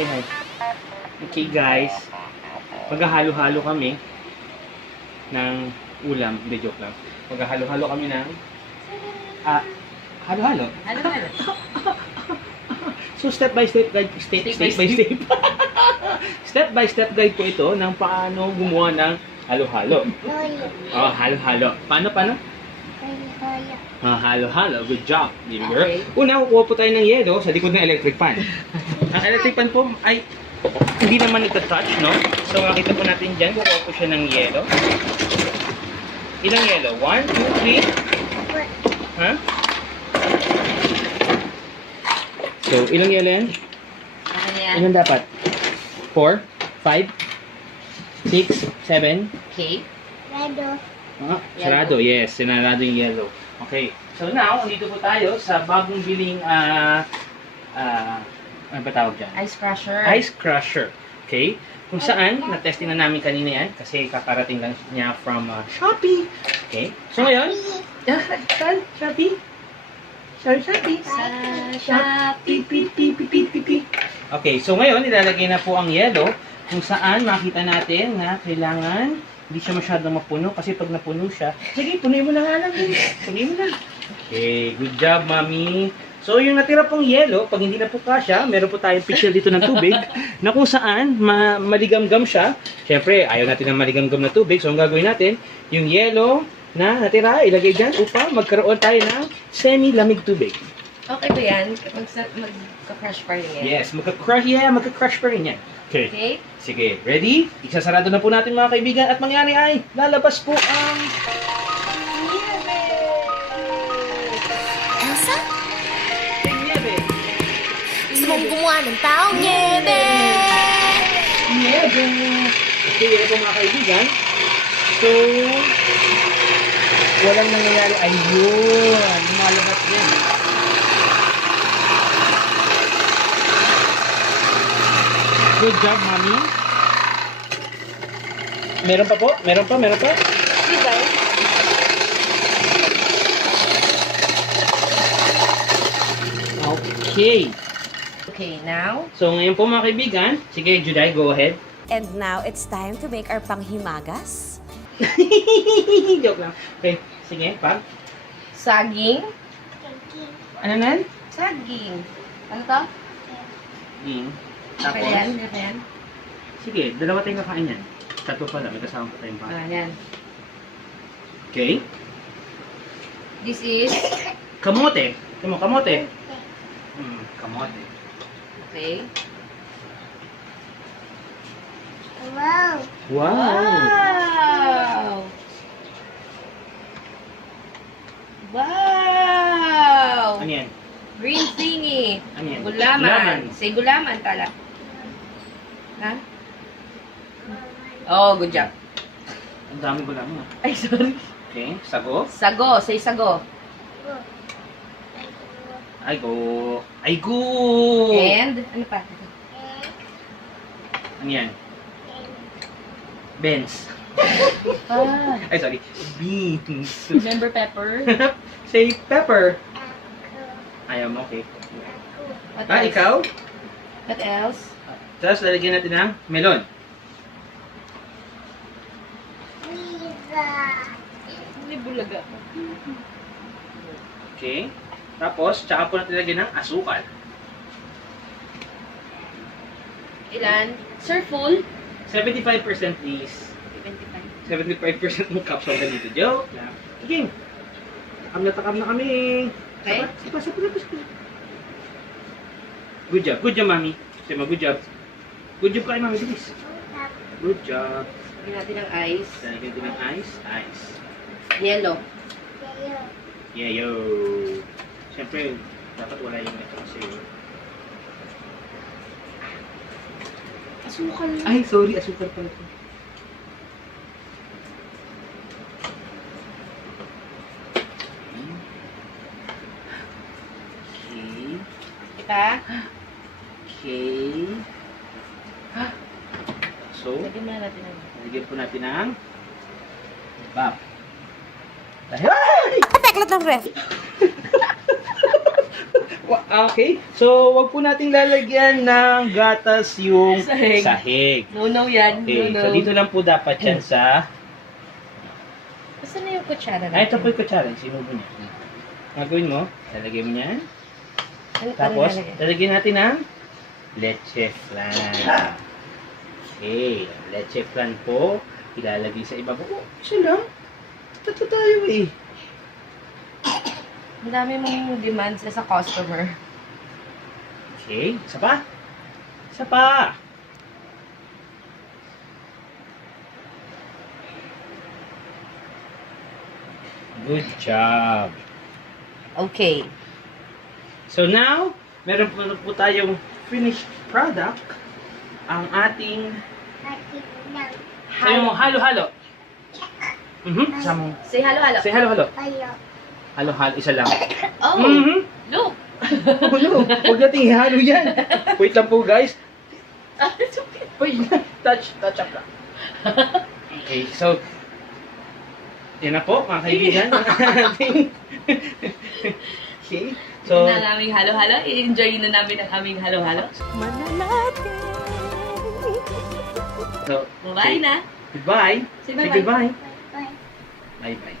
Say hi. Okay guys, maghahalo-halo kami ng ulam. Hindi, joke lang. Maghahalo-halo kami ng halo-halo. Halo-halo. So step by step guide, step by step guide po ito ng paano gumawa ng halo-halo. Oh, halo-halo. Paano? Halo-halo. Good job. Okay. Una, kukuha po tayo ng yelo sa likod ng electric fan. Ang electric fan po ay hindi naman ito-touch, no? So, makita po natin dyan, kukuha po siya ng yelo. Ilang yelo? 1, 2, 3? Ha? So, ilang yelo yan? Ano yan? Ilan dapat? 4, 5, 6, 7? Okay. Sarado. Yes, sinarado yung yellow. Okay. So now, dito po tayo sa bagong biling ano ba tawag dyan? Ice crusher. Ice crusher. Okay? Kung saan, na-testing na namin kanina yan kasi kakarating lang niya from Shopee. Okay? So ngayon, Shopee? Shopee? Shopee. Okay, so ngayon, ilalagay na po ang yellow kung saan makita natin na kailangan hindi siya masyadong mapuno kasi pag napuno siya, sige, punuin mo na nga lang. Punuin mo na. Okay, good job, Mami. So, yung natira pong yelo, pag hindi na po kasya, meron po tayong picture dito ng tubig na kung saan maligamgam siya. Siyempre, ayaw natin ng maligamgam na tubig. So, ang gagawin natin, yung yelo na natira, ilagay dyan upang magkaroon tayo ng semi-lamig tubig. Okay ba yan? Magka-crush pa rin yan? Yes, magka-crush pa rin yan. Okay. Sige, ready? Isasarado na po natin mga kaibigan at mangyari ay lalabas po ang niebe! Elsa? Niebe! Gusto mong gumawa ng taong niebe! Niebe! Okay, ito mga kaibigan. So, walang nangyayari. Ayun! Lumalabas din. Good job, Mami. Meron pa po? Meron pa? Okay. Okay, now? So, ngayon po mga kaibigan, sige, Juday, go ahead. And now, it's time to make our panghimagas. Joke lang. Okay, sige, pa. Saging. Ano nan? Saging. Ano to? Tapos, Okay yan, yan. sige, dalawa tayong kakain yan. Tatlo pala, may kasama pa tayong pa. Yan. Okay. This is? Kamote. Kamote. Kamote. Okay. Wow! Wow! Wow! Ano yan? Green thingy. Ano yan? Gulaman. Say gulaman, Tala. Ha? Oh, good job. Ang dami gulaman. Ay, sorry. Okay, sago. Sago. Say sago. Aygo. And, ano pa? Ano yan? Beans. Ay, sorry. Beans. Remember pepper? Say pepper. Ayaw mo, okay. What else? Ikaw? What else? Tapos, lalagyan natin ng melon. Hindi bulaga. Okay. Tapos, tsaka po natin lalagyan ng asukal. Ilan? Sir, full? 75% please. 75% ng cups of ganito. Joke lang. Okay. Takam na kami. Okay. Sapa. Good job, mami. Sige, good job. Good job kayo, mami. Bilis. Good job. Lagyan natin ng ice. Lalagyan natin ng ice. Yellow. Yo. Siyempre, dapat wala yung ito kasi. Asukal. Ay, sorry. Asukal pala ito. Kita. Okay. So, Lagyan muna natin ng... lagyan po natin ng bab. Dahil... Pateklat ng ref. Okay. So, wag po nating lalagyan ng gatas yung Sahig. sahig. No yan. Okay. No. So, dito lang po dapat yan sa... Basta na yung kutsara natin. Ay, ito po yung kutsara. Sinubo niya. Gagawin mo, lalagyan mo yan. Ano, Tapos, paano nalagay? lalagyan natin ng leche flan. Okay. Leche flan po. Ilalagay sa ibabaw. Oh, isa lang. Tatlo tayo eh. Ang dami mong demands sa customer. Okay. Isa pa. Isa pa. Good job. Okay. So now, meron po tayong finished product. Ang ating halo-halo. Samong. Say halo-halo. Say halo-halo. Halo-halo, isa lang. Oh, look. Oh no, huwag nating ihalo yan. Wait lang po guys. It's okay. Wait, touch up lang. Okay, so, yan na po mga kaibigan. Okay, so, Yun na ang aming halo-halo. I-enjoy na namin ang aming halo-halo. Mananatin. so Bye na. Goodbye. Say Say bye-bye. goodbye. Bye-bye.